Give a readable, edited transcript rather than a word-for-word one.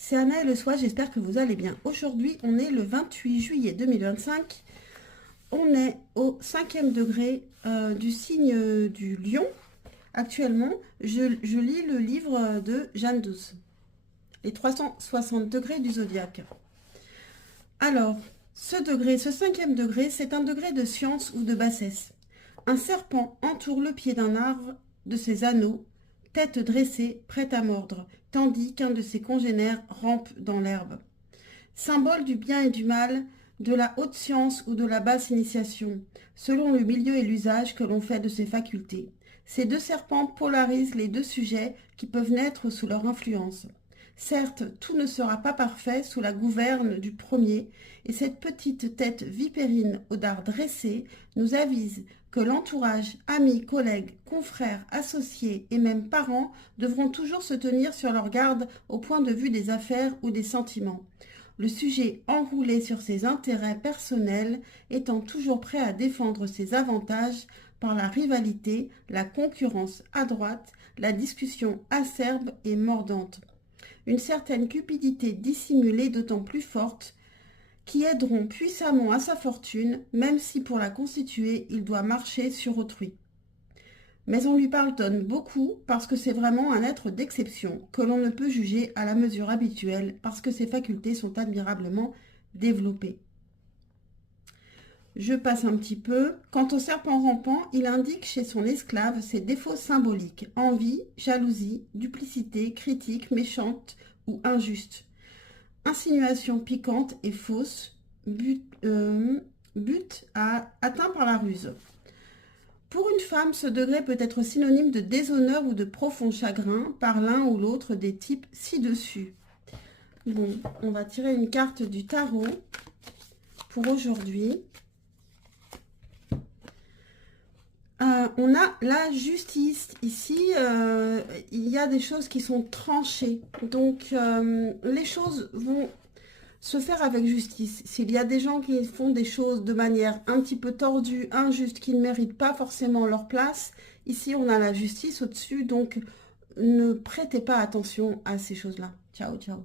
c'est Anna et le soir, j'espère que vous allez bien. Aujourd'hui, on est le 28 juillet 2025. On est au 5e degré du signe du lion. Actuellement, je lis le livre de Jeanne d'Us, les 360 degrés du zodiaque. Alors, ce 5e degré, c'est un degré de science ou de bassesse. Un serpent entoure le pied d'un arbre de ses anneaux, tête dressée, prête à mordre, tandis qu'un de ses congénères rampe dans l'herbe. Symbole du bien et du mal, de la haute science ou de la basse initiation, selon le milieu et l'usage que l'on fait de ses facultés. Ces deux serpents polarisent les deux sujets qui peuvent naître sous leur influence. Certes, tout ne sera pas parfait sous la gouverne du premier, et cette petite tête vipérine aux dards dressés nous avise que l'entourage, amis, collègues, confrères, associés et même parents devront toujours se tenir sur leur garde au point de vue des affaires ou des sentiments. Le sujet enroulé sur ses intérêts personnels étant toujours prêt à défendre ses avantages par la rivalité, la concurrence à droite, la discussion acerbe et mordante. Une certaine cupidité dissimulée d'autant plus forte qui aideront puissamment à sa fortune, même si pour la constituer, il doit marcher sur autrui. Mais on lui pardonne beaucoup parce que c'est vraiment un être d'exception que l'on ne peut juger à la mesure habituelle parce que ses facultés sont admirablement développées. Je passe un petit peu. Quant au serpent rampant, il indique chez son esclave ses défauts symboliques, envie, jalousie, duplicité, critique, méchante ou injuste. Insinuation piquante et fausse, but atteint par la ruse. Pour une femme, ce degré peut être synonyme de déshonneur ou de profond chagrin par l'un ou l'autre des types ci-dessus. Bon, on va tirer une carte du tarot pour aujourd'hui. On a la justice. Ici, il y a des choses qui sont tranchées. Donc, les choses vont se faire avec justice. S'il y a des gens qui font des choses de manière un petit peu tordue, injuste, qui ne méritent pas forcément leur place, ici, on a la justice au-dessus. Donc, ne prêtez pas attention à ces choses-là. Ciao, ciao.